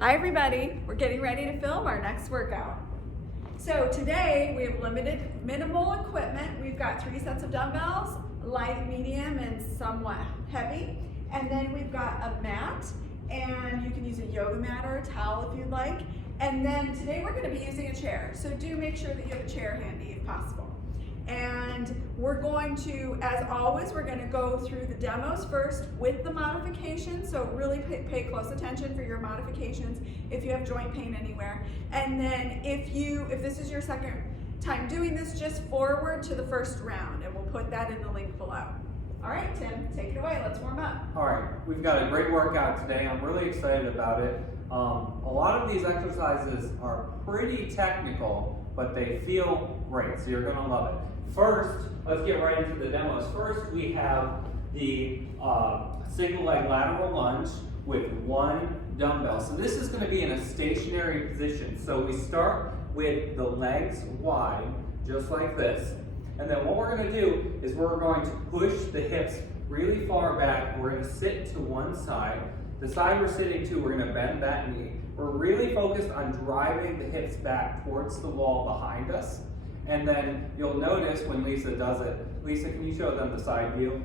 Hi everybody, we're getting ready to film our next workout. So today we have minimal equipment. We've got 3 sets of dumbbells, light, medium, and somewhat heavy. And then we've got a mat, and you can use a yoga mat or a towel if you'd like. And then today we're gonna be using a chair. So do make sure that you have a chair handy if possible. And we're going to, as always, we're going to go through the demos first with the modifications. So really pay close attention for your modifications if you have joint pain anywhere. And then if this is your second time doing this, just forward to the first round, and we'll put that in the link below. All right, Tim, take it away. Let's warm up. All right, we've got a great workout today. I'm really excited about it. A lot of these exercises are pretty technical, but they feel great, so you're going to love it. First, let's get right into the demos. First, we have the single leg lateral lunge with 1 dumbbell. So this is going to be in a stationary position. So we start with the legs wide, just like this. And then what we're going to do is we're going to push the hips really far back. We're going to sit to one side. The side we're sitting to, we're going to bend that knee. We're really focused on driving the hips back towards the wall behind us. And then you'll notice when Lisa does it, Lisa, can you show them the side view?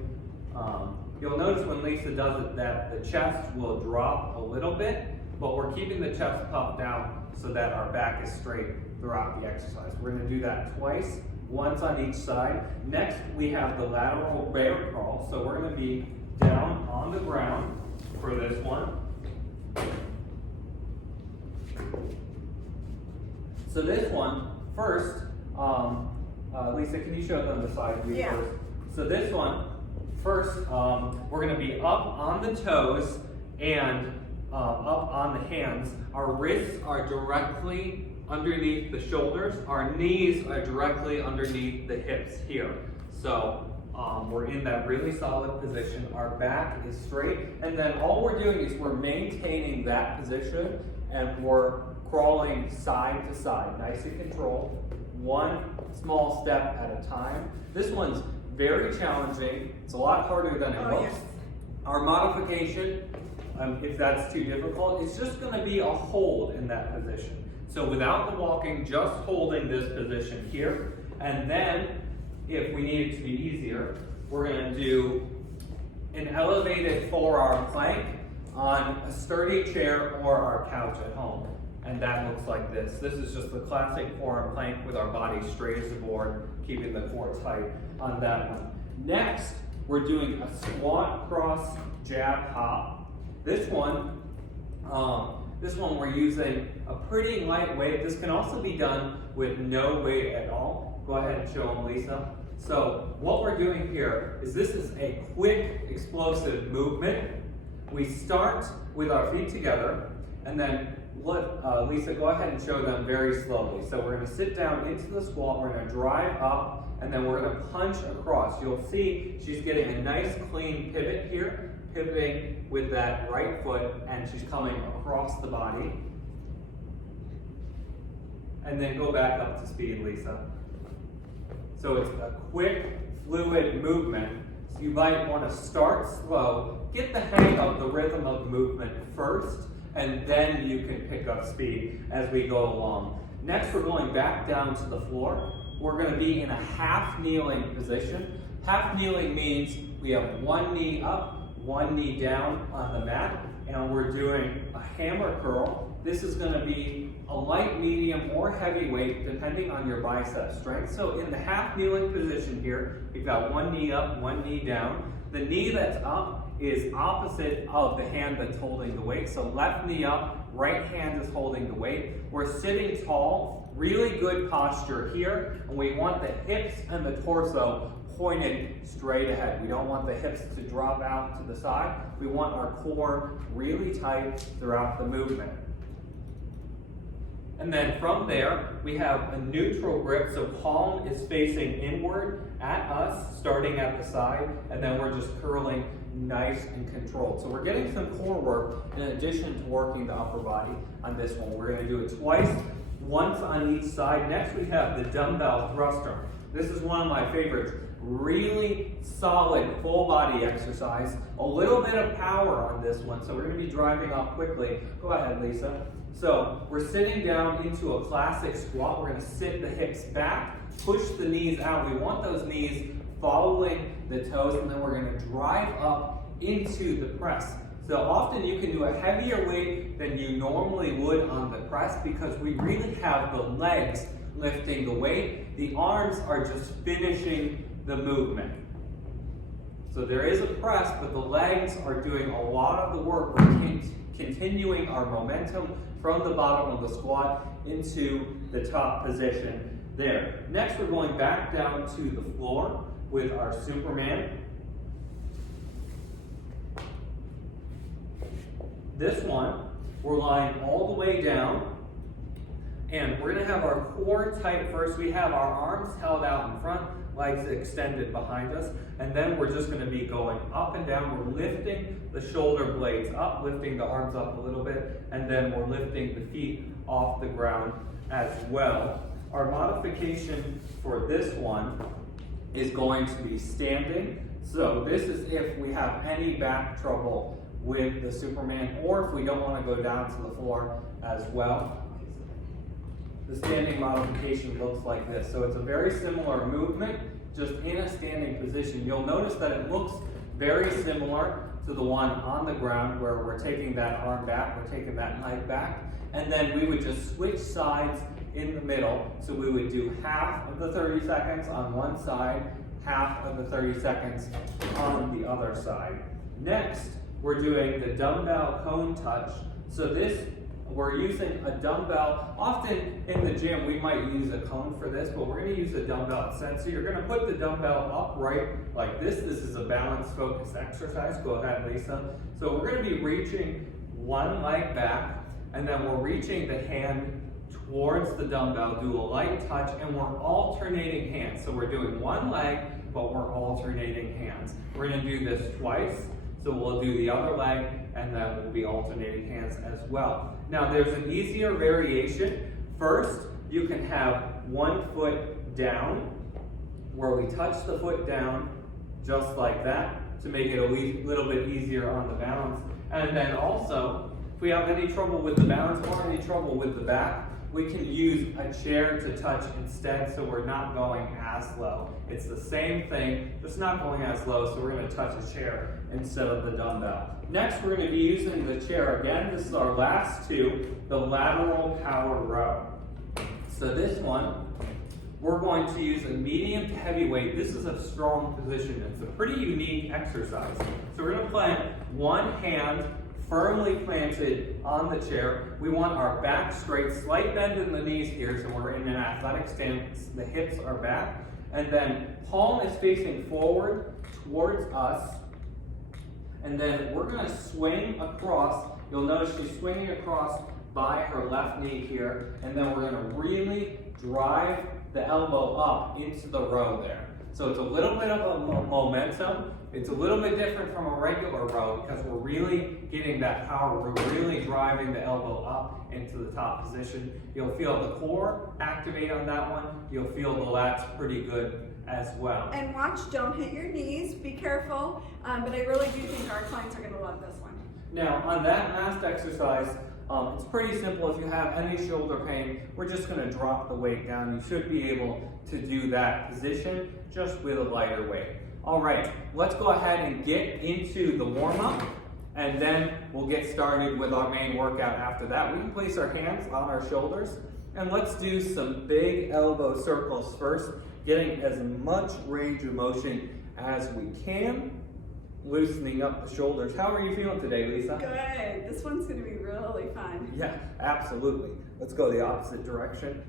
You'll notice when Lisa does it that the chest will drop a little bit, but we're keeping the chest puffed down so that our back is straight throughout the exercise. We're going to do that twice, once on each side. Next, we have the lateral bear crawl. So we're going to be down on the ground for this one. So this one, first, Lisa, can you show them the side view first? So this one, first, we're going to be up on the toes and up on the hands. Our wrists are directly underneath the shoulders. Our knees are directly underneath the hips here. So we're in that really solid position. Our back is straight. And then all we're doing is we're maintaining that position, and we're crawling side to side, nice and controlled. 1 small step at a time. This one's very challenging. It's a lot harder than it looks. Yes. Our modification, if that's too difficult, is just going to be a hold in that position. So without the walking, just holding this position here. And then, if we need it to be easier, we're going to do an elevated forearm plank on a sturdy chair or our couch at home. And that looks like this. This is just the classic forearm plank with our body straight as a board, keeping the core tight on that one. Next, we're doing a squat cross jab hop. This one we're using a pretty light weight. This can also be done with no weight at all. Go ahead and show them, Lisa. So what we're doing here is this is a quick, explosive movement. We start with our feet together, and then Lisa, go ahead and show them very slowly. So we're going to sit down into the squat, we're going to drive up, and then we're going to punch across. You'll see she's getting a nice clean pivot here, pivoting with that right foot, and she's coming across the body. And then go back up to speed, Lisa. So it's a quick, fluid movement. So you might want to start slow, get the hang of the rhythm of the movement first, and then you can pick up speed as we go along. Next, we're going back down to the floor. We're going to be in a half kneeling position. Half kneeling means we have 1 knee up, 1 knee down on the mat, and we're doing a hammer curl. This is going to be a light, medium, or heavy weight depending on your bicep strength. So in the half kneeling position here, we've got 1 knee up, 1 knee down. The knee that's up is opposite of the hand that's holding the weight. So left knee up, right hand is holding the weight. We're sitting tall, really good posture here, and we want the hips and the torso pointed straight ahead. We don't want the hips to drop out to the side. We want our core really tight throughout the movement. And then from there, we have a neutral grip, so palm is facing inward at us, starting at the side, and then we're just curling nice and controlled. So we're getting some core work in addition to working the upper body on this one. We're going to do it twice, once on each side. Next, we have the dumbbell thruster. This is one of my favorites. Really solid full body exercise. A little bit of power on this one, so we're going to be driving up quickly. Go ahead, Lisa. So we're sitting down into a classic squat. We're going to sit the hips back, push the knees out. We want those knees following the toes, and then we're going to drive up into the press. So often you can do a heavier weight than you normally would on the press because we really have the legs lifting the weight. The arms are just finishing the movement. So there is a press, but the legs are doing a lot of the work. We're continuing our momentum from the bottom of the squat into the top position there. Next, we're going back down to the floor with our Superman. This one, we're lying all the way down, and we're going to have our core tight first. We have our arms held out in front, legs extended behind us, and then we're just going to be going up and down. We're lifting the shoulder blades up, lifting the arms up a little bit, and then we're lifting the feet off the ground as well. Our modification for this one is going to be standing. So this is if we have any back trouble with the Superman, or if we don't want to go down to the floor as well. The standing modification looks like this. So it's a very similar movement, just in a standing position. You'll notice that it looks very similar to the one on the ground where we're taking that arm back, we're taking that leg back, and then we would just switch sides in the middle. So we would do half of the 30 seconds on one side, half of the 30 seconds on the other side. Next, we're doing the dumbbell cone touch. So this, we're using a dumbbell. Often in the gym, we might use a cone for this, but we're going to use a dumbbell instead. So you're going to put the dumbbell upright like this. This is a balance focused exercise. Go ahead, Lisa. So we're going to be reaching one leg back, and then we're reaching the hand towards the dumbbell, do a light touch, and we're alternating hands. So we're doing one leg, but we're alternating hands. We're going to do this twice. So we'll do the other leg, and then we'll be alternating hands as well. Now there's an easier variation. First, you can have one foot down, where we touch the foot down just like that to make it a little bit easier on the balance. And then also, if we have any trouble with the balance or any trouble with the back, we can use a chair to touch instead, so we're not going as low. It's the same thing, just not going as low, so we're going to touch a chair instead of the dumbbell. Next, we're going to be using the chair again. This is our last two, the lateral power row. So this one, we're going to use a medium to heavy weight. This is a strong position. It's a pretty unique exercise. So we're going to plant one hand firmly planted on the chair. We want our back straight, slight bend in the knees here, so we're in an athletic stance. The hips are back, and then palm is facing forward towards us, and then we're going to swing across. You'll notice she's swinging across by her left knee here, and then we're going to really drive the elbow up into the row there. So it's a little bit of a momentum. It's a little bit different from a regular row because we're really getting that power. We're really driving the elbow up into the top position. You'll feel the core activate on that one. You'll feel the lats pretty good as well. And watch, don't hit your knees. Be careful. But I really do think our clients are going to love this one. Now, on that last exercise, it's pretty simple. If you have any shoulder pain, we're just going to drop the weight down. You should be able to do that position just with a lighter weight. All right, let's go ahead and get into the warm-up, and then we'll get started with our main workout after that. We can place our hands on our shoulders, and let's do some big elbow circles first, getting as much range of motion as we can, loosening up the shoulders. How are you feeling today, Lisa? Good. This one's going to be really fun. Yeah, absolutely. Let's go the opposite direction.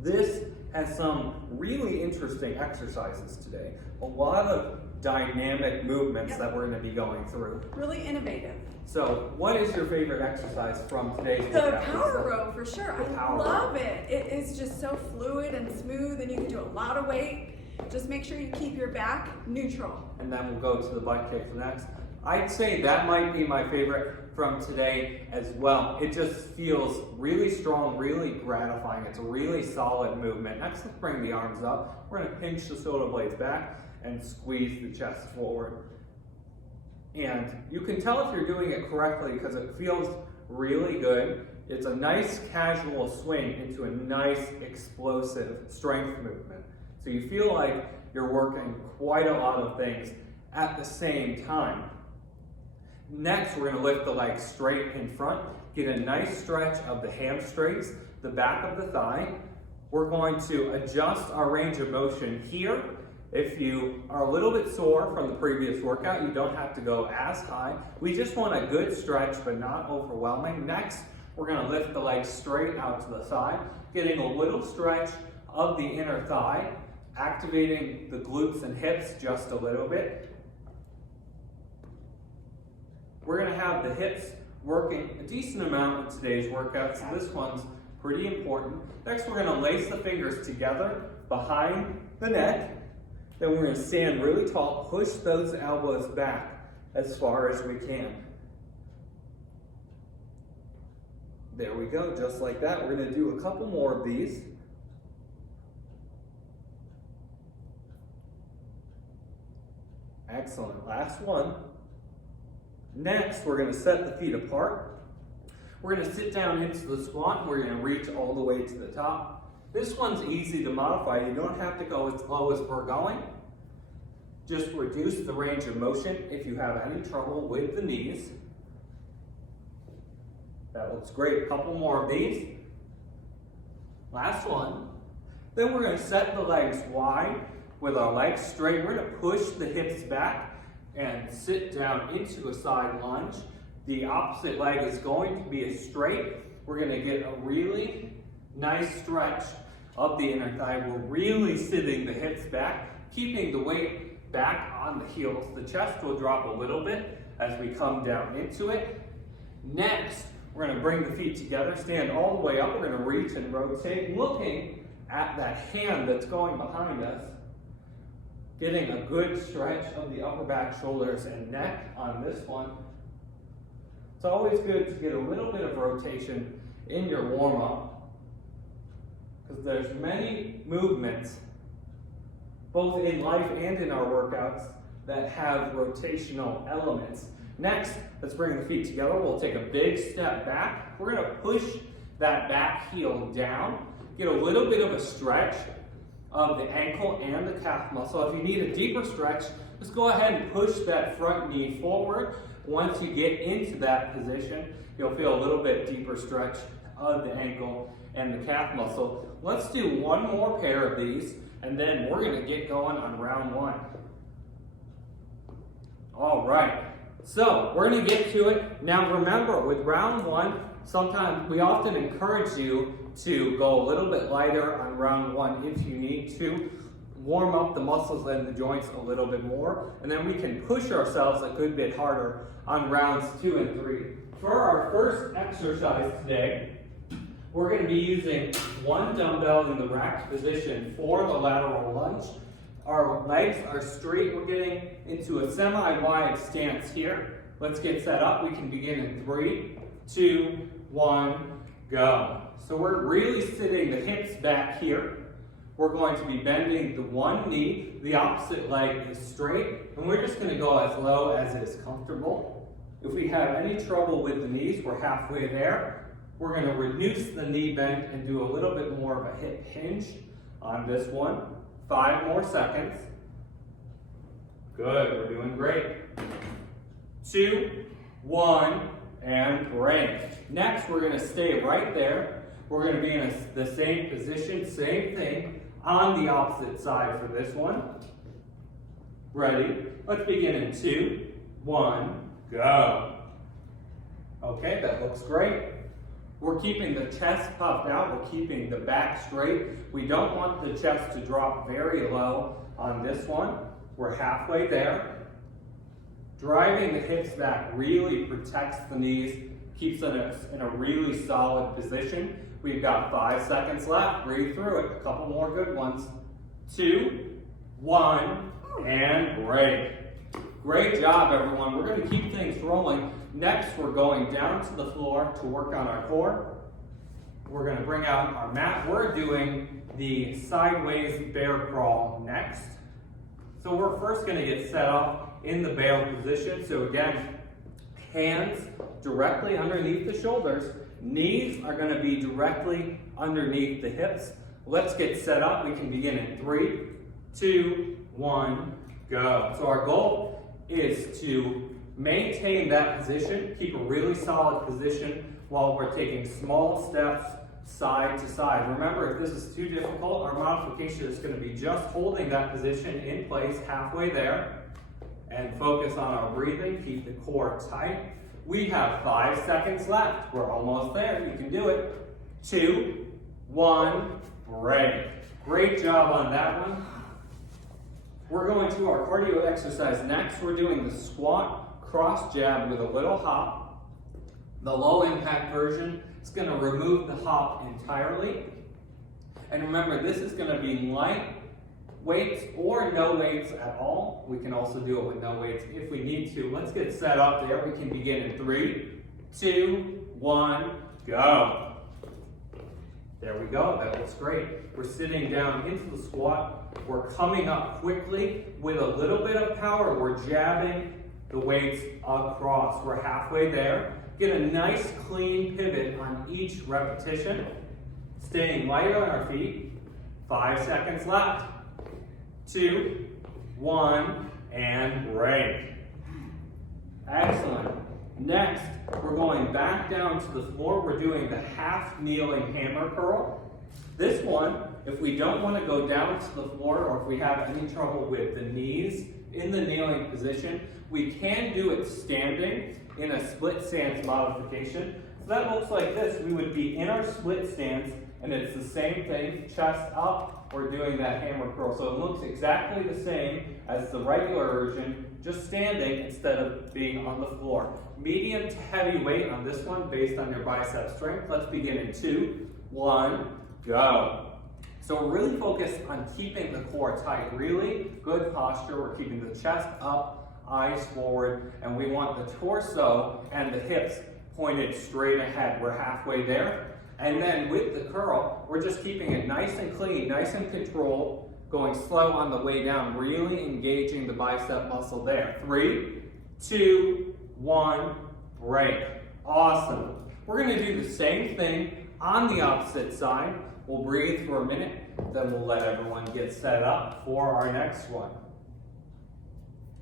This has some really interesting exercises today. A lot of dynamic movements that we're going to be going through. Really innovative. So, what is your favorite exercise from today's The workout? power row, for sure. I love row. it. It is just so fluid and smooth, and you can do a lot of weight. Just make sure you keep your back neutral. And then we'll go to the butt kicks next. I'd say that might be my favorite from today as well. It just feels really strong, really gratifying. It's a really solid movement. Next, let's bring the arms up. We're gonna pinch the shoulder blades back and squeeze the chest forward. And you can tell if you're doing it correctly because it feels really good. It's a nice casual swing into a nice explosive strength movement. So you feel like you're working quite a lot of things at the same time. Next, we're going to lift the legs straight in front, get a nice stretch of the hamstrings, the back of the thigh. We're going to adjust our range of motion here. If you are a little bit sore from the previous workout, you don't have to go as high. We just want a good stretch, but not overwhelming. Next, we're going to lift the legs straight out to the side, getting a little stretch of the inner thigh, activating the glutes and hips just a little bit. We're going to have the hips working a decent amount in today's workout, so this one's pretty important. Next, we're going to lace the fingers together behind the neck. Then we're going to stand really tall, push those elbows back as far as we can. There we go, just like that. We're going to do a couple more of these. Excellent, last one. Next, we're going to set the feet apart. We're going to sit down into the squat. We're going to reach all the way to the top. This one's easy to modify. You don't have to go as low as we're going. Just reduce the range of motion if you have any trouble with the knees. That looks great. A couple more of these. Last one. Then we're going to set the legs wide with our legs straight. We're going to push the hips back and sit down into a side lunge. The opposite leg is going to be straight. We're going to get a really nice stretch of the inner thigh. We're really sitting the hips back, keeping the weight back on the heels. The chest will drop a little bit as we come down into it. Next, we're going to bring the feet together, stand all the way up. We're going to reach and rotate, looking at that hand that's going behind us. Getting a good stretch of the upper back, shoulders, and neck on this one. It's always good to get a little bit of rotation in your warm-up because there's many movements, both in life and in our workouts, that have rotational elements. Next, let's bring the feet together. We'll take a big step back. We're going to push that back heel down, get a little bit of a stretch of the ankle and the calf muscle. If you need a deeper stretch, just go ahead and push that front knee forward. Once you get into that position, you'll feel a little bit deeper stretch of the ankle and the calf muscle. Let's do one more pair of these, and then we're going to get going on round one. All right, so we're going to get to it. Now remember, with round one, sometimes we often encourage you to go a little bit lighter on round one if you need to. Warm up the muscles and the joints a little bit more, and then we can push ourselves a good bit harder on rounds 2 and 3. For our first exercise today, we're going to be using one dumbbell in the racked position for the lateral lunge. Our legs are straight. We're getting into a semi-wide stance here. Let's get set up. We can begin in 3, 2, 1, go. So we're really sitting the hips back here. We're going to be bending the one knee. The opposite leg is straight. And we're just going to go as low as is comfortable. If we have any trouble with the knees, we're halfway there. We're going to reduce the knee bend and do a little bit more of a hip hinge on this one. 5 more seconds. Good, we're doing great. 2, 1, and break. Next, we're going to stay right there. We're going to be in the same position, same thing, on the opposite side for this one. Ready? Let's begin in 2, 1, go. Okay, that looks great. We're keeping the chest puffed out. We're keeping the back straight. We don't want the chest to drop very low on this one. We're halfway there. Driving the hips back really protects the knees, keeps us in a really solid position. We've got 5 seconds left. Breathe through it. A couple more good ones. 2, 1, and break. Great job, everyone. We're going to keep things rolling. Next, we're going down to the floor to work on our core. We're going to bring out our mat. We're doing the sideways bear crawl next. So we're first going to get set up in the bear position. So again, hands directly underneath the shoulders. Knees are going to be directly underneath the hips. Let's get set up. We can begin in 3, 2, 1, go. So our goal is to maintain that position, keep a really solid position while we're taking small steps side to side. Remember, if this is too difficult, our modification is going to be just holding that position in place halfway there and focus on our breathing, keep the core tight. We have 5 seconds left. We're almost there. You can do it. 2, 1, break. Great job on that one. We're going to our cardio exercise next. We're doing the squat cross jab with a little hop. The low impact version is going to remove the hop entirely. And remember, this is going to be light weights or no weights at all. We can also do it with no weights if we need to. Let's get set up there. We can begin in 3, 2, 1, go. There we go, that looks great. We're sitting down into the squat. We're coming up quickly with a little bit of power. We're jabbing the weights across. We're halfway there. Get a nice clean pivot on each repetition. Staying light on our feet. 5 seconds left. 2, 1, and break. Excellent. Next, we're going back down to the floor. We're doing the half kneeling hammer curl. This one, if we don't want to go down to the floor or if we have any trouble with the knees in the kneeling position, we can do it standing in a split stance modification. So that looks like this. We would be in our split stance and it's the same thing, chest up, we're doing that hammer curl. So it looks exactly the same as the regular version, just standing instead of being on the floor. Medium to heavy weight on this one based on your bicep strength. Let's begin in 2, 1, go. So we're really focused on keeping the core tight. Really good posture. We're keeping the chest up, eyes forward, and we want the torso and the hips pointed straight ahead. We're halfway there. And then with the curl, we're just keeping it nice and clean, nice and controlled, going slow on the way down, really engaging the bicep muscle there. 3, 2, 1, break. Awesome. We're going to do the same thing on the opposite side. We'll breathe for a minute, then we'll let everyone get set up for our next one.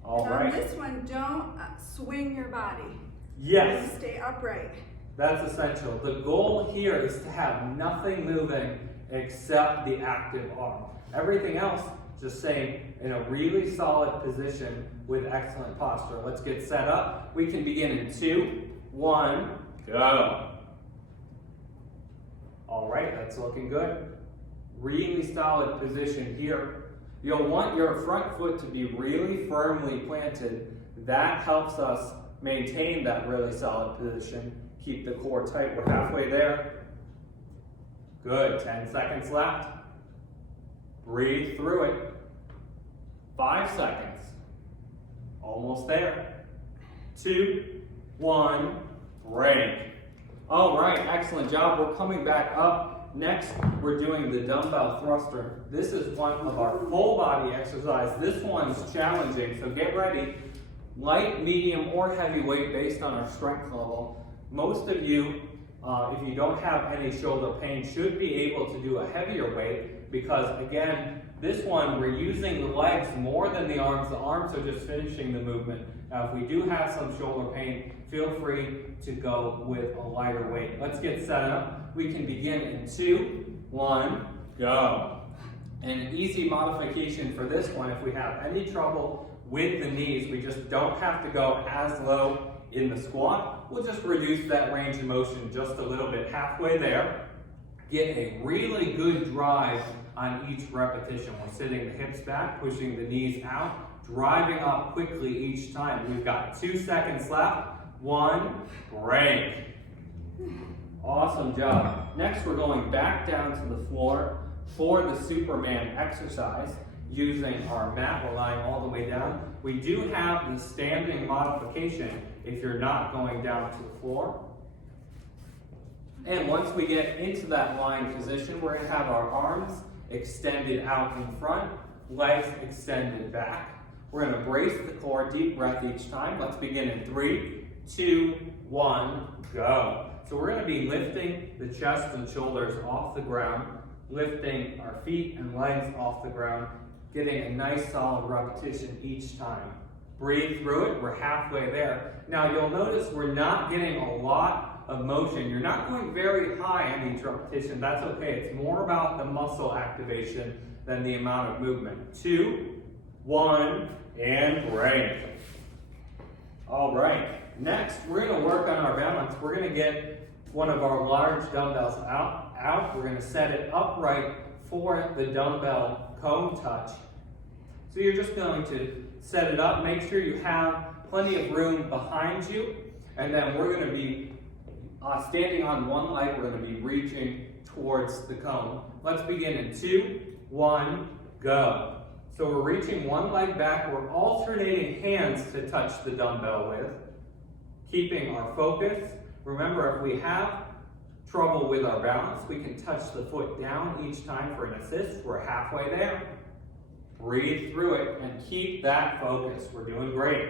All right. On this one, don't swing your body. Yes. Stay upright. That's essential. The goal here is to have nothing moving except the active arm. Everything else, just staying in a really solid position with excellent posture. Let's get set up. We can begin in 2, 1, go. All right, that's looking good. Really solid position here. You'll want your front foot to be really firmly planted. That helps us maintain that really solid position. Keep the core tight. We're halfway there. Good. 10 seconds left. Breathe through it. 5 seconds. Almost there. 2, 1, break. All right, excellent job. We're coming back up. Next, we're doing the dumbbell thruster. This is one of our full body exercise. This one's challenging, so get ready. Light, medium, or heavy weight based on our strength level. Most of you, if you don't have any shoulder pain, should be able to do a heavier weight because, again, this one we're using the legs more than the arms. The arms are just finishing the movement. Now, if we do have some shoulder pain, feel free to go with a lighter weight. Let's get set up. We can begin in 2, 1, go. And an easy modification for this one, if we have any trouble with the knees, we just don't have to go as low in the squat. We'll just reduce that range of motion just a little bit, halfway there. Get a really good drive on each repetition. We're sitting the hips back, pushing the knees out, driving up quickly each time. We've got 2 seconds left. 1, break. Awesome job. Next, we're going back down to the floor for the Superman exercise. using our mat, we're lying all the way down. We do have the standing modification if you're not going down to the floor. And once we get into that lying position, we're gonna have our arms extended out in front, legs extended back. We're gonna brace the core, deep breath each time. Let's begin in 3, 2, 1, go. So we're gonna be lifting the chest and shoulders off the ground, lifting our feet and legs off the ground, getting a nice solid repetition each time. Breathe through it, we're halfway there. Now you'll notice we're not getting a lot of motion. You're not going very high on each repetition, that's okay. It's more about the muscle activation than the amount of movement. 2, 1, and break. All right, next we're gonna work on our balance. We're gonna get one of our large dumbbells out. We're gonna set it upright for the dumbbell cone touch. So you're just going to set it up, make sure you have plenty of room behind you, and then we're gonna be standing on one leg, we're gonna be reaching towards the cone. Let's begin in 2, 1, go. So we're reaching one leg back, we're alternating hands to touch the dumbbell with, keeping our focus. Remember, if we have trouble with our balance, we can touch the foot down each time for an assist. We're halfway there. Breathe through it and keep that focus. We're doing great.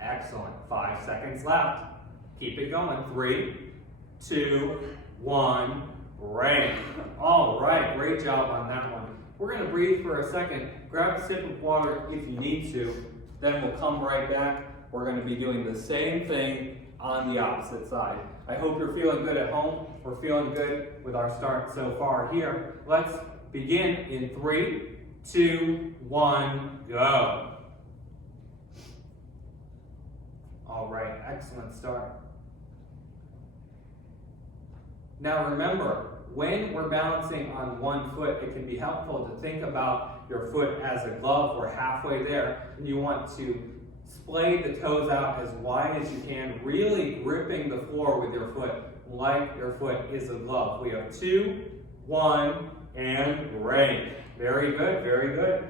Excellent. 5 seconds left. Keep it going. 3, 2, 1, break. All right, great job on that one. We're gonna breathe for a second. Grab a sip of water if you need to. Then we'll come right back. We're gonna be doing the same thing on the opposite side. I hope you're feeling good at home. We're feeling good with our start so far here. Let's begin in 3, 2, 1, go. All right, excellent start. Now remember, when we're balancing on one foot, it can be helpful to think about your foot as a glove. We're halfway there, and you want to splay the toes out as wide as you can, really gripping the floor with your foot like your foot is a glove. We have 2, 1, and break. Very good, very good.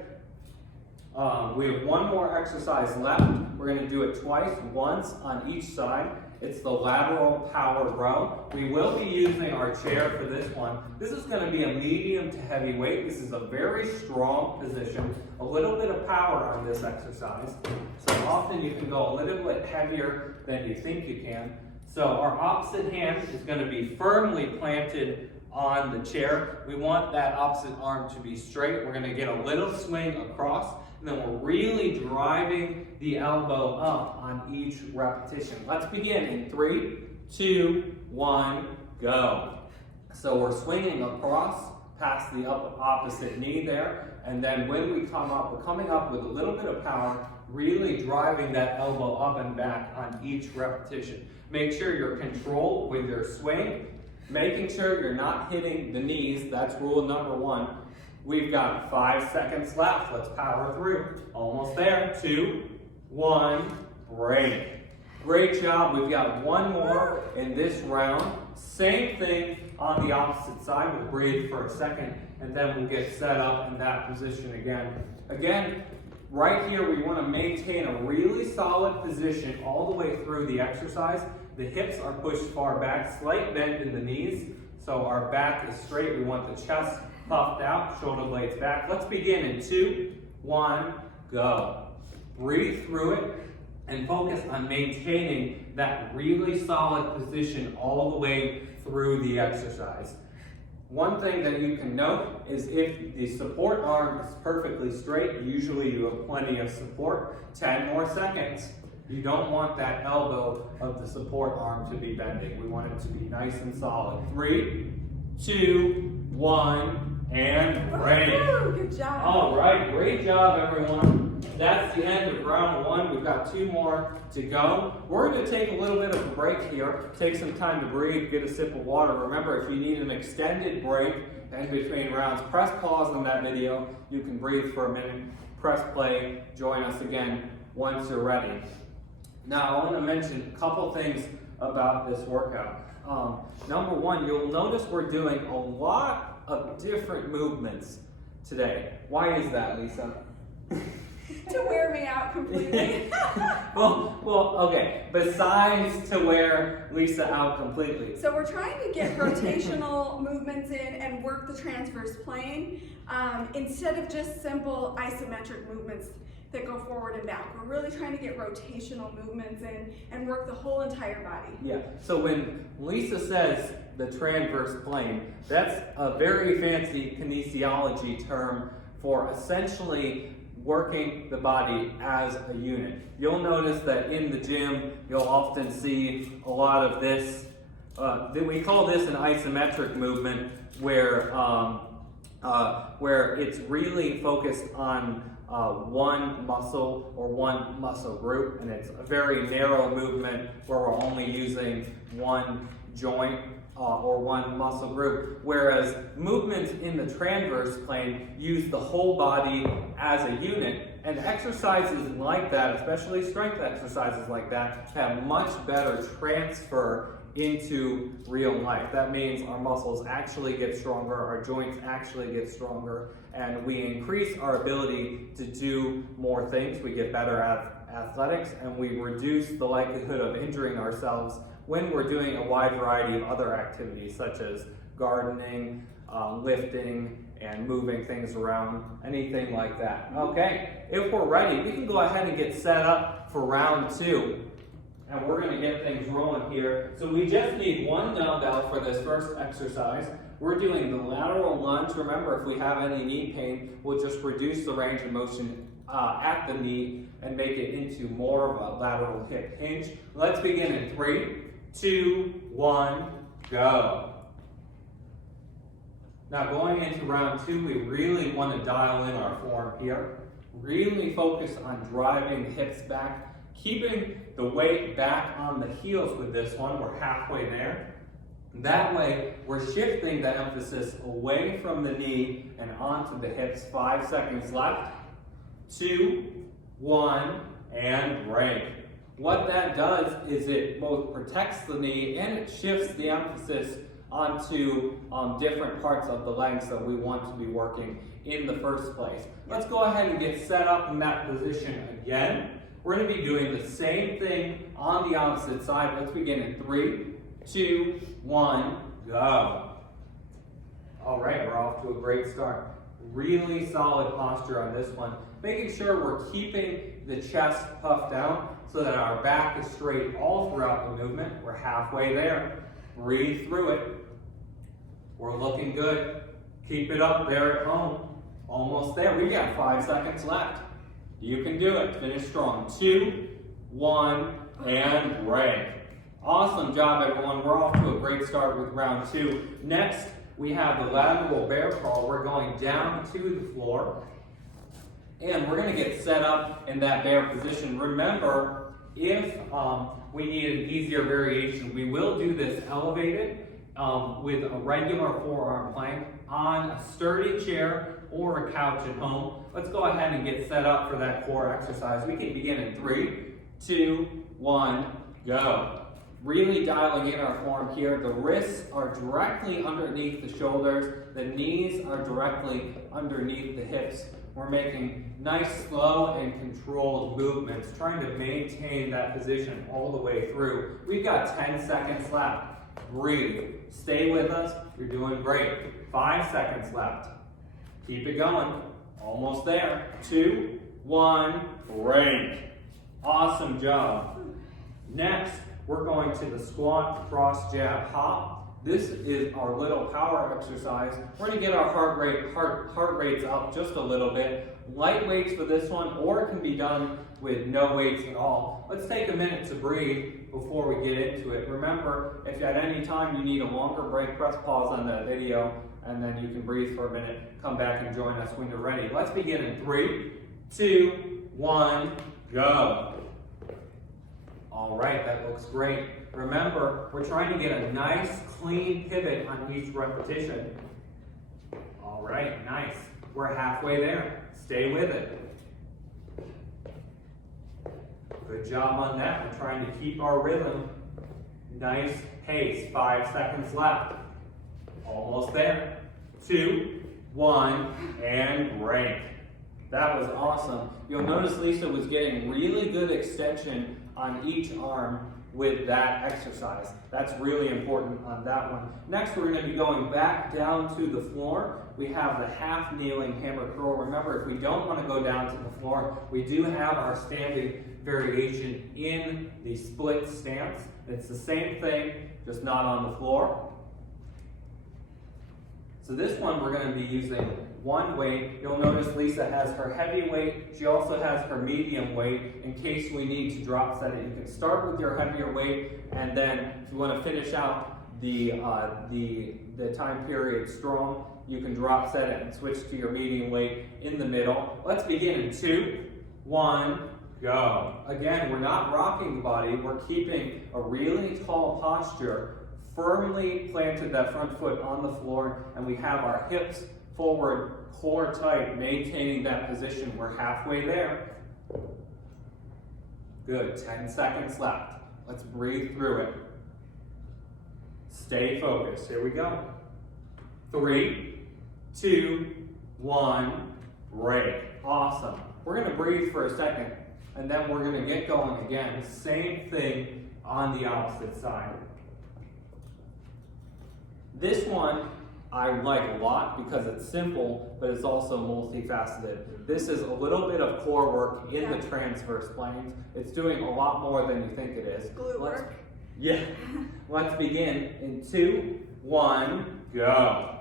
We have one more exercise left. We're gonna do it twice, once on each side. It's the lateral power row. We will be using our chair for this one. This is gonna be a medium to heavy weight. This is a very strong position. A little bit of power on this exercise. So often you can go a little bit heavier than you think you can. So our opposite hand is gonna be firmly planted on the chair. We want that opposite arm to be straight. We're gonna get a little swing across, and then we're really driving the elbow up on each repetition. Let's begin in 3, 2, 1, go. So we're swinging across past the opposite knee there, and then when we come up, we're coming up with a little bit of power, really driving that elbow up and back on each repetition. Make sure you're controlled with your swing, making sure you're not hitting the knees. That's rule number 1. We've got 5 seconds left. Let's power through. Almost there. 2, 1, break. Great job. We've got one more in this round. Same thing on the opposite side. We'll breathe for a second, and then we'll get set up in that position again. Again, right here, we want to maintain a really solid position all the way through the exercise. The hips are pushed far back, slight bend in the knees, so our back is straight. We want the chest puffed out, shoulder blades back. Let's begin in 2, 1, go. Breathe through it and focus on maintaining that really solid position all the way through the exercise. One thing that you can note is if the support arm is perfectly straight, usually you have plenty of support. 10 more seconds. You don't want that elbow of the support arm to be bending. We want it to be nice and solid. 3, 2, 1, and break. Good job. All right, great job, everyone. That's the end of round 1. We've got 2 more to go. We're going to take a little bit of a break here, take some time to breathe, get a sip of water. Remember, if you need an extended break in between rounds, press pause on that video. You can breathe for a minute, press play, join us again once you're ready. Now, I want to mention a couple things about this workout. Number 1, you'll notice we're doing a lot of different movements. today. Why is that, Lisa? To wear me out completely. well, okay. Besides to wear Lisa out completely. So we're trying to get rotational movements in and work the transverse plane instead of just simple isometric movements that go forward and back. We're really trying to get rotational movements in and work the whole entire body. Yeah, so when Lisa says the transverse plane, that's a very fancy kinesiology term for essentially working the body as a unit. You'll notice that in the gym, you'll often see a lot of this. We call this an isometric movement where it's really focused on one muscle or one muscle group, and it's a very narrow movement where we're only using one joint or one muscle group, whereas movements in the transverse plane use the whole body as a unit, and exercises like that, especially strength exercises like that, have much better transfer into real life. That means our muscles actually get stronger, our joints actually get stronger, and we increase our ability to do more things. We get better at athletics, and we reduce the likelihood of injuring ourselves when we're doing a wide variety of other activities, such as gardening, lifting, and moving things around, anything like that. Okay, if we're ready, we can go ahead and get set up for round 2. And we're going to get things rolling here. So we just need one dumbbell for this first exercise. We're doing the lateral lunge. Remember, if we have any knee pain, we'll just reduce the range of motion at the knee and make it into more of a lateral hip hinge. Let's begin in 3, 2, 1, go. Now going into round 2, we really want to dial in our form here. Really focus on driving the hips back, keeping the weight back on the heels with this one. We're halfway there. That way, we're shifting the emphasis away from the knee and onto the hips. 5 seconds left. 2, 1, and break. What that does is it both protects the knee and it shifts the emphasis onto different parts of the legs that we want to be working in the first place. Let's go ahead and get set up in that position again. We're going to be doing the same thing on the opposite side. Let's begin in 3, 2, 1, go. All right, we're off to a great start. Really solid posture on this one. Making sure we're keeping the chest puffed out so that our back is straight all throughout the movement. We're halfway there. Breathe through it. We're looking good. Keep it up there at home. Almost there. We got 5 seconds left. You can do it. Finish strong. 2, 1, and break. Awesome job, everyone. We're off to a great start with round 2. Next, we have the lateral bear crawl. We're going down to the floor, and we're going to get set up in that bear position. Remember, if we need an easier variation, we will do this elevated with a regular forearm plank on a sturdy chair or a couch at home. Let's go ahead and get set up for that core exercise. We can begin in 3, 2, 1, go. Really dialing in our form here. The wrists are directly underneath the shoulders. The knees are directly underneath the hips. We're making nice, slow, and controlled movements, trying to maintain that position all the way through. We've got 10 seconds left. Breathe. Stay with us. You're doing great. 5 seconds left. Keep it going. Almost there. 2, 1, break. Awesome job. Next, we're going to the squat, cross, jab, hop. This is our little power exercise. We're going to get our heart rates up just a little bit. Light weights for this one, or it can be done with no weights at all. Let's take a minute to breathe before we get into it. Remember, if at any time you need a longer break, press pause on the video, and then you can breathe for a minute. Come back and join us when you're ready. Let's begin in 3, 2, 1, go. All right, that looks great. Remember, we're trying to get a nice, clean pivot on each repetition. All right, nice. We're halfway there. Stay with it. Good job on that. We're trying to keep our rhythm. Nice pace. 5 seconds left. Almost there. 2, 1, and break. That was awesome. You'll notice Lisa was getting really good extension on each arm with that exercise. That's really important on that one. Next, we're going to be going back down to the floor. We have the half kneeling hammer curl. Remember, if we don't want to go down to the floor, we do have our standing variation in the split stance. It's the same thing, just not on the floor. So this one, we're going to be using one weight. You'll notice Lisa has her heavy weight. She also has her medium weight in case we need to drop set it. You can start with your heavier weight, and then if you want to finish out the time period strong, you can drop set it and switch to your medium weight in the middle. Let's begin in 2, 1, go. Again, we're not rocking the body. We're keeping a really tall posture, firmly planted that front foot on the floor, and we have our hips forward, core tight, maintaining that position. We're halfway there. Good, 10 seconds left. Let's breathe through it. Stay focused, here we go. 3, 2, 1, break. Awesome. We're gonna breathe for a second, and then we're gonna get going again. Same thing on the opposite side. This one I like a lot because it's simple, but it's also multifaceted. This is a little bit of core work in the transverse planes. It's doing a lot more than you think it is. Glute work. Yeah. Let's begin in 2, 1, go.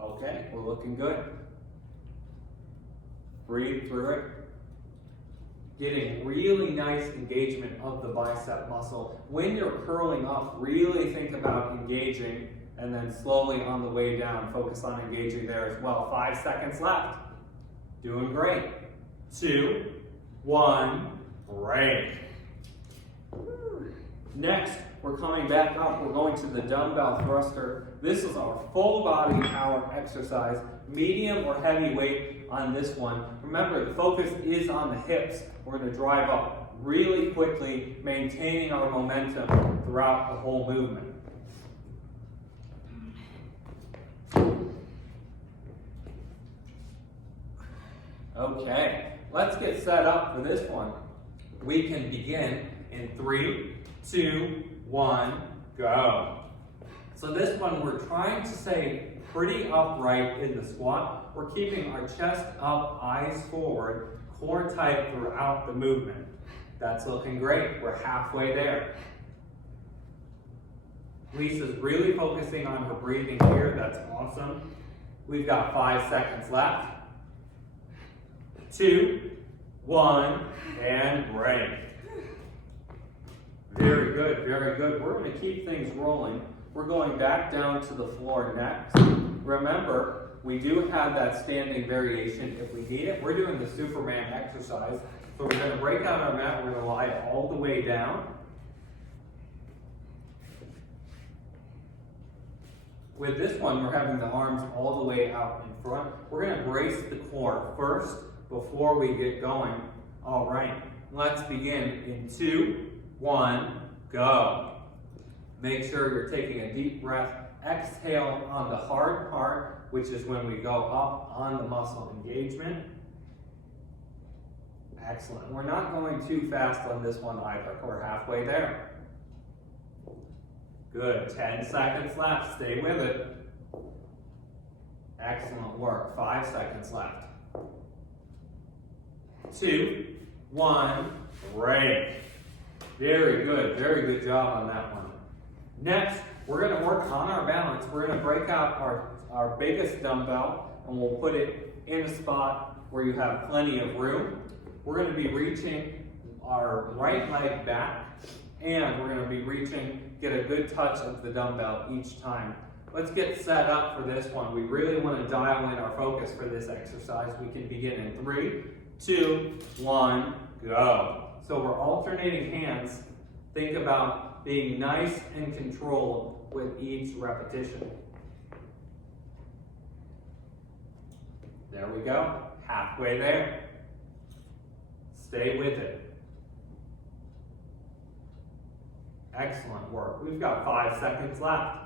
Okay, we're looking good. Breathe through it. Getting really nice engagement of the bicep muscle. When you're curling up, really think about engaging, and then slowly on the way down, focus on engaging there as well. 5 seconds left. Doing great. 2, 1, break. Next, we're coming back up. We're going to the dumbbell thruster. This is our full body power exercise, medium or heavy weight on this one. Remember, the focus is on the hips. We're going to drive up really quickly, maintaining our momentum throughout the whole movement. Okay, let's get set up for this one. We can begin in 3, 2, 1, go. So this one, we're trying to stay pretty upright in the squat. We're keeping our chest up, eyes forward, core tight throughout the movement. That's looking great. We're halfway there. Lisa's really focusing on her breathing here. That's awesome. We've got 5 seconds left. 2, 1, and break. Very good, very good. We're going to keep things rolling. We're going back down to the floor next. Remember, we do have that standing variation if we need it. We're doing the Superman exercise. So we're going to break out our mat. We're going to lie all the way down. With this one, we're having the arms all the way out in front. We're going to brace the core first before we get going. All right, let's begin in 2, 1, go. Make sure you're taking a deep breath. Exhale on the hard part, which is when we go up on the muscle engagement. Excellent. We're not going too fast on this one either. We're halfway there. Good. 10 seconds left. Stay with it. Excellent work. 5 seconds left. 2, 1, break. Very good. Very good job on that one. Next, we're going to work on our balance. We're going to break out our biggest dumbbell, and we'll put it in a spot where you have plenty of room. We're going to be reaching our right leg back, and we're going to be reaching, get a good touch of the dumbbell each time. Let's get set up for this one. We really want to dial in our focus for this exercise. We can begin in 3, 2, 1, go. So we're alternating hands. Think about being nice and controlled with each repetition. There we go. Halfway there. Stay with it. Excellent work. We've got 5 seconds left.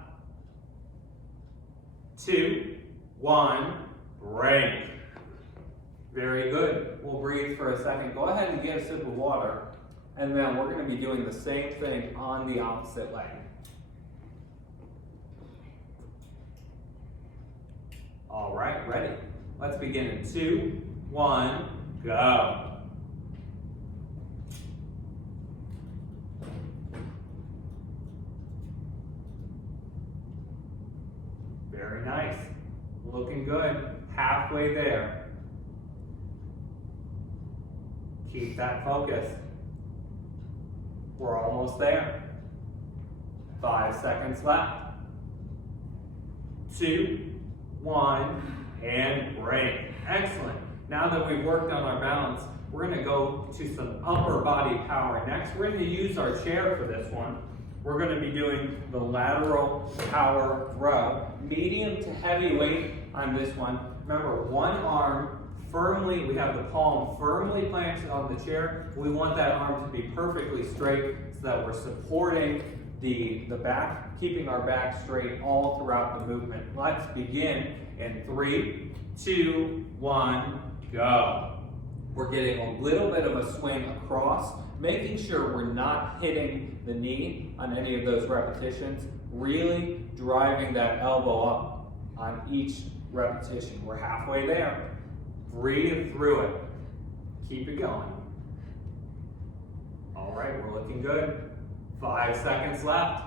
2, 1, break. Very good. We'll breathe for a second. Go ahead and get a sip of water. And then we're going to be doing the same thing on the opposite leg. All right, ready? Let's begin in 2, 1, go. Very nice. Looking good. Halfway there. Keep that focus. We're almost there. 5 seconds left. 2, 1, and break. Excellent. Now that we've worked on our balance, we're going to go to some upper body power. Next, we're going to use our chair for this one. We're going to be doing the lateral power row. Medium to heavy weight on this one. Remember, one arm firmly, we have the palm firmly planted on the chair. We want that arm to be perfectly straight so that we're supporting the back, keeping our back straight all throughout the movement. Let's begin in 3, 2, 1, go. We're getting a little bit of a swing across, making sure we're not hitting the knee on any of those repetitions, really driving that elbow up on each repetition. We're halfway there. Breathe through it. Keep it going. All right, we're looking good. 5 seconds left.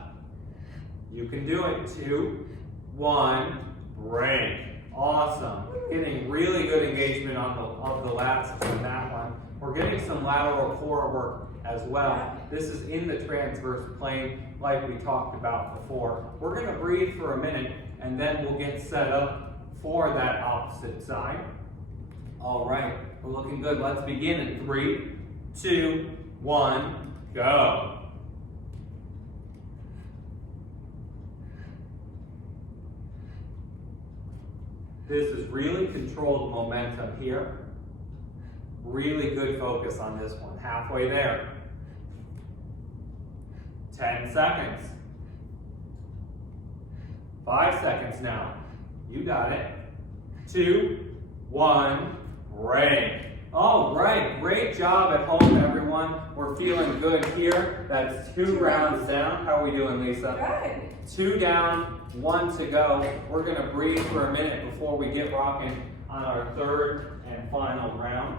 You can do it. 2, 1, break. Awesome. Getting really good engagement of the lats in that one. We're getting some lateral core work as well. This is in the transverse plane like we talked about before. We're going to breathe for a minute and then we'll get set up for that opposite side. All right, we're looking good. Let's begin in 3, 2, 1, go. This is really controlled momentum here. Really good focus on this one. Halfway there. 10 seconds. 5 seconds now. You got it. 2, 1, break. All right, great job at home, everyone. We're feeling good here. That's 2 rounds down. How are we doing, Lisa? Good. 2 down, 1 to go. We're gonna breathe for a minute before we get rocking on our 3rd and final round.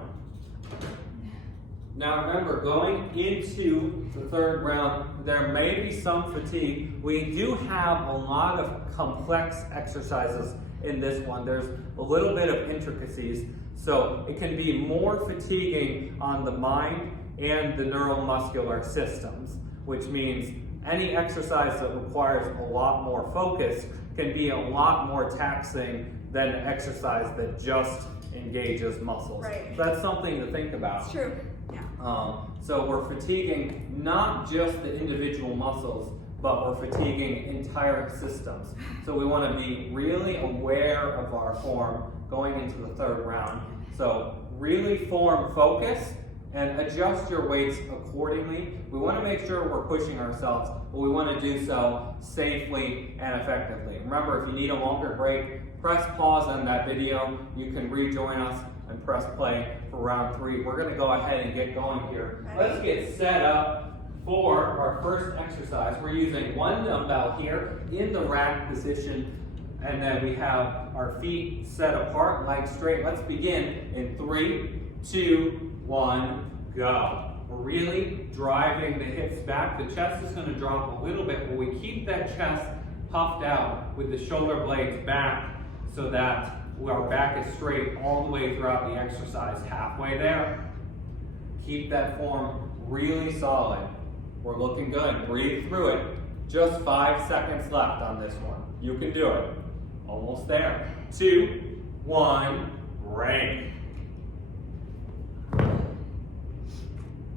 Now remember, going into the 3rd round, there may be some fatigue. We do have a lot of complex exercises in this one. There's a little bit of intricacies, so it can be more fatiguing on the mind and the neuromuscular systems, which means any exercise that requires a lot more focus can be a lot more taxing than an exercise that just engages muscles. Right. So that's something to think about. It's true. Yeah. So we're fatiguing not just the individual muscles, but we're fatiguing entire systems. So we want to be really aware of our form going into the 3rd round. So really form focus and adjust your weights accordingly. We want to make sure we're pushing ourselves, but we want to do so safely and effectively. Remember, if you need a longer break, press pause on that video. You can rejoin us and press play for round 3. We're going to go ahead and get going here. Let's get set up for our first exercise. We're using 1 dumbbell here in the rack position, and then we have our feet set apart, legs straight. Let's begin in 3, 2, 1, go. We're really driving the hips back. The chest is going to drop a little bit, but we keep that chest puffed out with the shoulder blades back so that our back is straight all the way throughout the exercise. Halfway there. Keep that form really solid. We're looking good. Breathe through it. Just 5 seconds left on this one. You can do it. Almost there. 2, 1, break.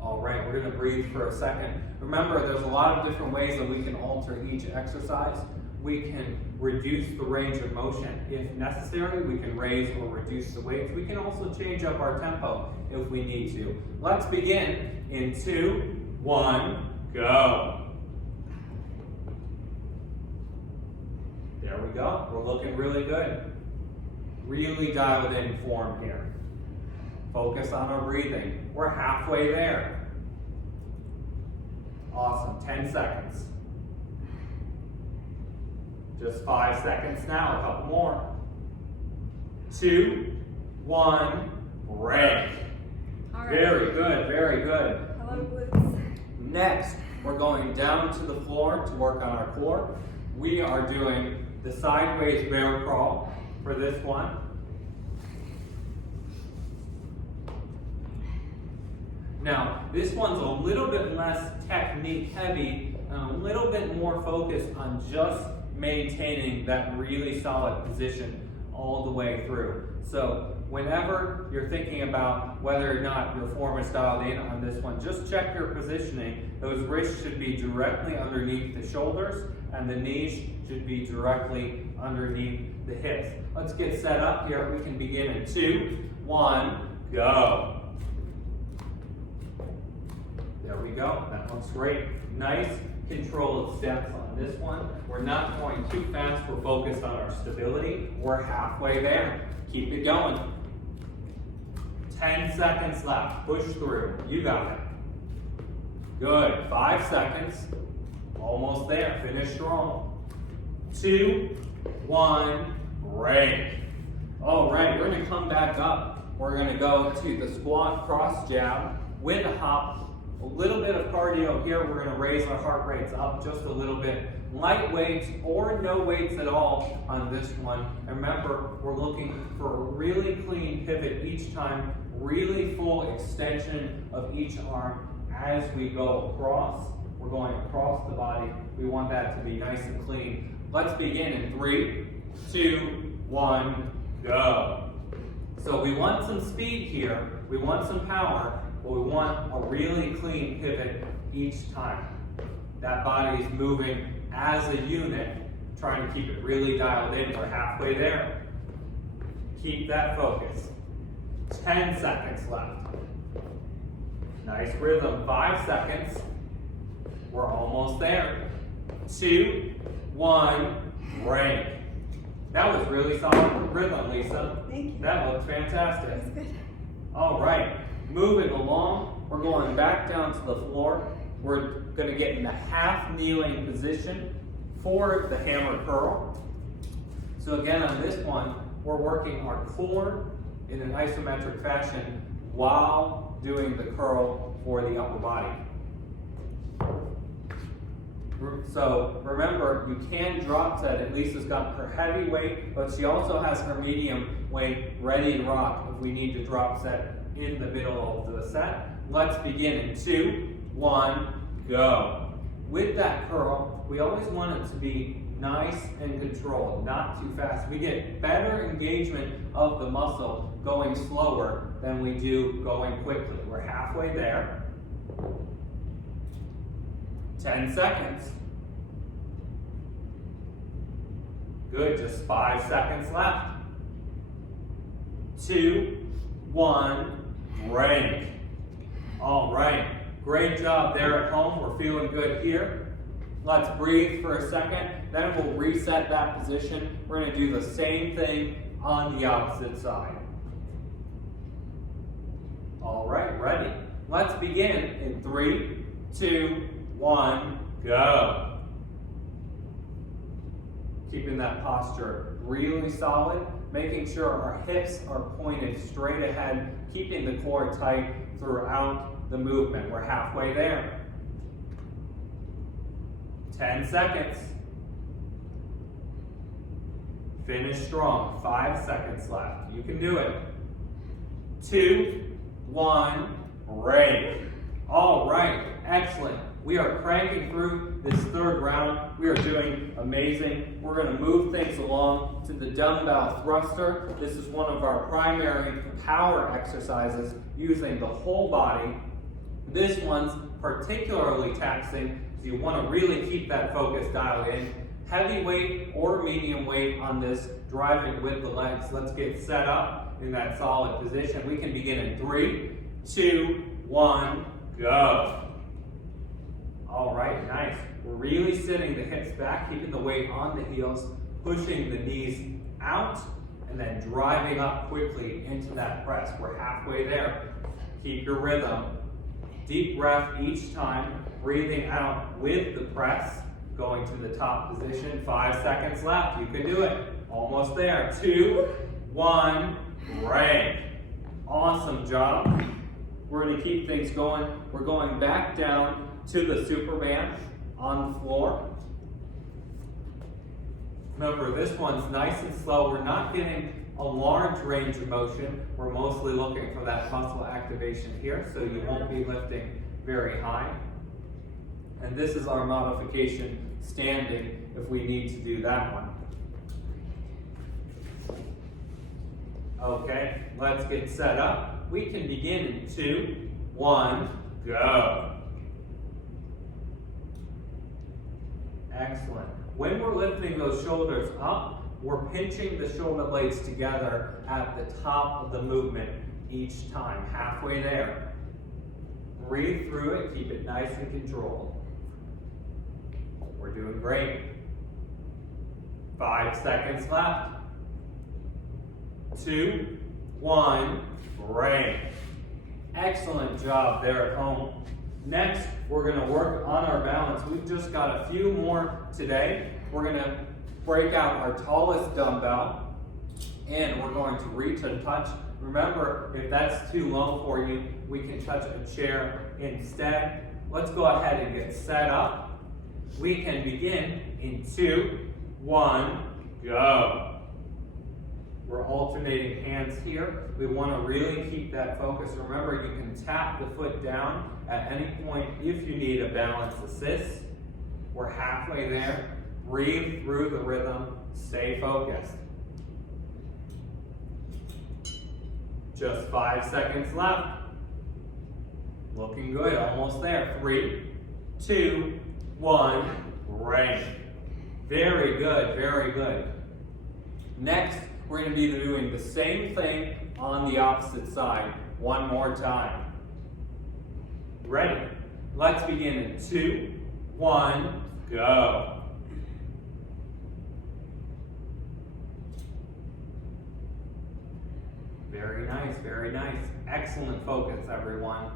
All right, we're going to breathe for a second. Remember, there's a lot of different ways that we can alter each exercise. We can reduce the range of motion. If necessary, we can raise or reduce the weights. We can also change up our tempo if we need to. Let's begin in 2, 1, go. There we go. We're looking really good. Really dialed in form here. Focus on our breathing. We're halfway there. Awesome, 10 seconds. Just 5 seconds now, a couple more. 2, 1, break. All right. Very good, very good. Hello, glutes. Next, we're going down to the floor to work on our core. We are doing the sideways bear crawl for this one. Now, this one's a little bit less technique heavy and a little bit more focused on just maintaining that really solid position all the way through. So whenever you're thinking about whether or not your form is dialed in on this one, just check your positioning. Those wrists should be directly underneath the shoulders and the knees should be directly underneath the hips. Let's get set up here. We can begin in 2, 1, go. There we go. That looks great. Nice controlled steps on this one. We're not going too fast. We're focused on our stability. We're halfway there. Keep it going. 10 seconds left. Push through. You got it. Good. 5 seconds. Almost there. Finish strong. 2, 1, break. All right, we're going to come back up. We're going to go to the squat cross jab with a hop. A little bit of cardio here. We're going to raise our heart rates up just a little bit. Light weights or no weights at all on this one. And remember, we're looking for a really clean pivot each time. Really full extension of each arm as we go across. We're going across the body. We want that to be nice and clean. Let's begin in 3, 2, 1, go. So we want some speed here. We want some power. But we want a really clean pivot each time. That body is moving as a unit, trying to keep it really dialed in. We're halfway there. Keep that focus. 10 seconds left. Nice rhythm. 5 seconds. We're almost there. 2, 1, break. That was really solid rhythm, Lisa. Thank you. That looked fantastic. That's good. All right. Moving along, we're going back down to the floor. We're going to get in the half kneeling position for the hammer curl. So again, on this one, we're working our core in an isometric fashion while doing the curl for the upper body. So remember, you can drop set. At least it's got her heavy weight, but she also has her medium weight ready to rock if we need to drop set in the middle of the set. Let's begin in 2, 1, go. With that curl, we always want it to be nice and controlled, not too fast. We get better engagement of the muscle going slower than we do going quickly. We're halfway there. 10 seconds. Good, just 5 seconds left. 2, 1, break. All right, great job there at home. We're feeling good here. Let's breathe for a second, then we'll reset that position. We're going to do the same thing on the opposite side. All right, ready? Let's begin in 3, 2, 1, go. Keeping that posture really solid, making sure our hips are pointed straight ahead, keeping the core tight throughout the movement. We're halfway there. 10 seconds. Finish strong. 5 seconds left. You can do it. 2, 1, break. All right, excellent. We are cranking through this third round. We are doing amazing. We're going to move things along to the dumbbell thruster. This is one of our primary power exercises using the whole body. This one's particularly taxing, so you want to really keep that focus dialed in. Heavy weight or medium weight on this, driving with the legs. Let's get set up in that solid position. We can begin in 3, 2, 1, go. All right, nice. We're really sitting the hips back, keeping the weight on the heels, pushing the knees out and then driving up quickly into that press. We're halfway there. Keep your rhythm. Deep breath each time, breathing out with the press, going to the top position. 5 seconds left. You can do it. Almost there. 2, 1, break. Awesome job. We're going to keep things going. We're going back down to the Superman on the floor. Remember, this one's nice and slow. We're not getting a large range of motion. We're mostly looking for that muscle activation here, so you won't be lifting very high. And this is our modification standing if we need to do that one. Okay, let's get set up. We can begin in 2, 1, go. Excellent. When we're lifting those shoulders up, we're pinching the shoulder blades together at the top of the movement each time. Halfway there. Breathe through it. Keep it nice and controlled. We're doing great. 5 seconds left. 2, 1, break. Excellent job there at home. Next, we're going to work on our balance. We've just got a few more today. We're going to break out our tallest dumbbell, and we're going to reach and touch. Remember, if that's too low for you, we can touch a chair instead. Let's go ahead and get set up. We can begin in 2, 1, go. We're alternating hands here. We want to really keep that focus. Remember, you can tap the foot down at any point if you need a balance assist. We're halfway there. Breathe through the rhythm. Stay focused. Just 5 seconds left. Looking good. Almost there. 3, 2, 1. Break. Very good. Very good. Next, we're going to be doing the same thing on the opposite side. One more time. Ready? Let's begin in 2, 1, go. Very nice, very nice. Excellent focus, everyone.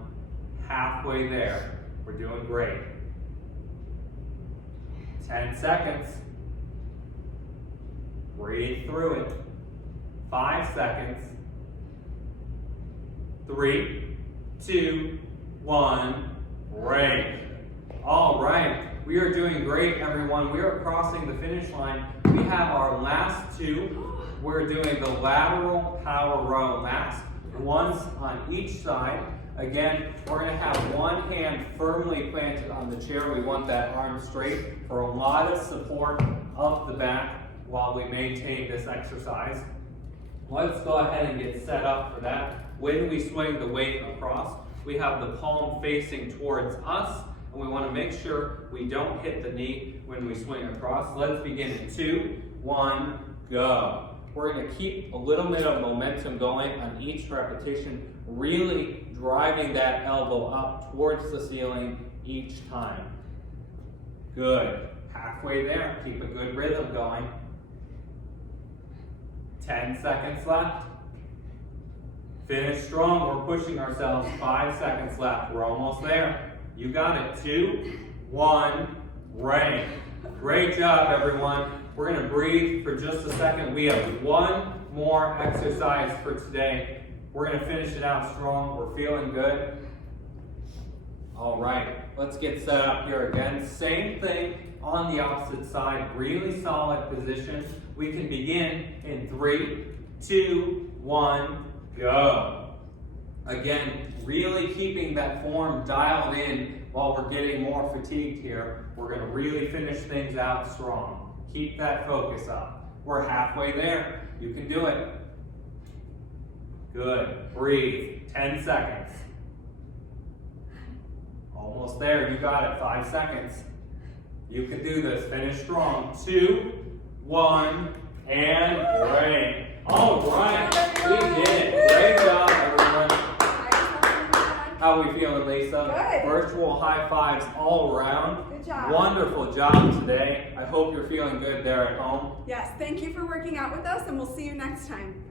Halfway there. We're doing great. 10 seconds. Breathe through it. 5 seconds. 3, 2, 1, break. All right, we are doing great, everyone. We are crossing the finish line. We have our last two. We're doing the lateral power row last, ones on each side. Again, we're going to have one hand firmly planted on the chair. We want that arm straight for a lot of support up the back while we maintain this exercise. Let's go ahead and get set up for that. When we swing the weight across, we have the palm facing towards us, and we want to make sure we don't hit the knee when we swing across. Let's begin in 2, 1, go. We're going to keep a little bit of momentum going on each repetition, really driving that elbow up towards the ceiling each time. Good. Halfway there. Keep a good rhythm going. 10 seconds left. Finish strong. We're pushing ourselves. 5 seconds left. We're almost there. You got it. 2, 1, break. Great job, everyone. We're going to breathe for just a second. We have one more exercise for today. We're going to finish it out strong. We're feeling good. All right. Let's get set up here again. Same thing on the opposite side. Really solid position. We can begin in 3, 2, 1, go. Again, really keeping that form dialed in while we're getting more fatigued here. We're going to really finish things out strong. Keep that focus up. We're halfway there. You can do it. Good. Breathe. 10 seconds. Almost there. You got it. 5 seconds. You can do this. Finish strong. 2, 1, and break. All right. We did it. Great job, everyone. How How we feeling, Lisa? Good. Virtual high fives all around. Good job. Wonderful job today. I hope you're feeling good there at home. Yes, thank you for working out with us, and we'll see you next time.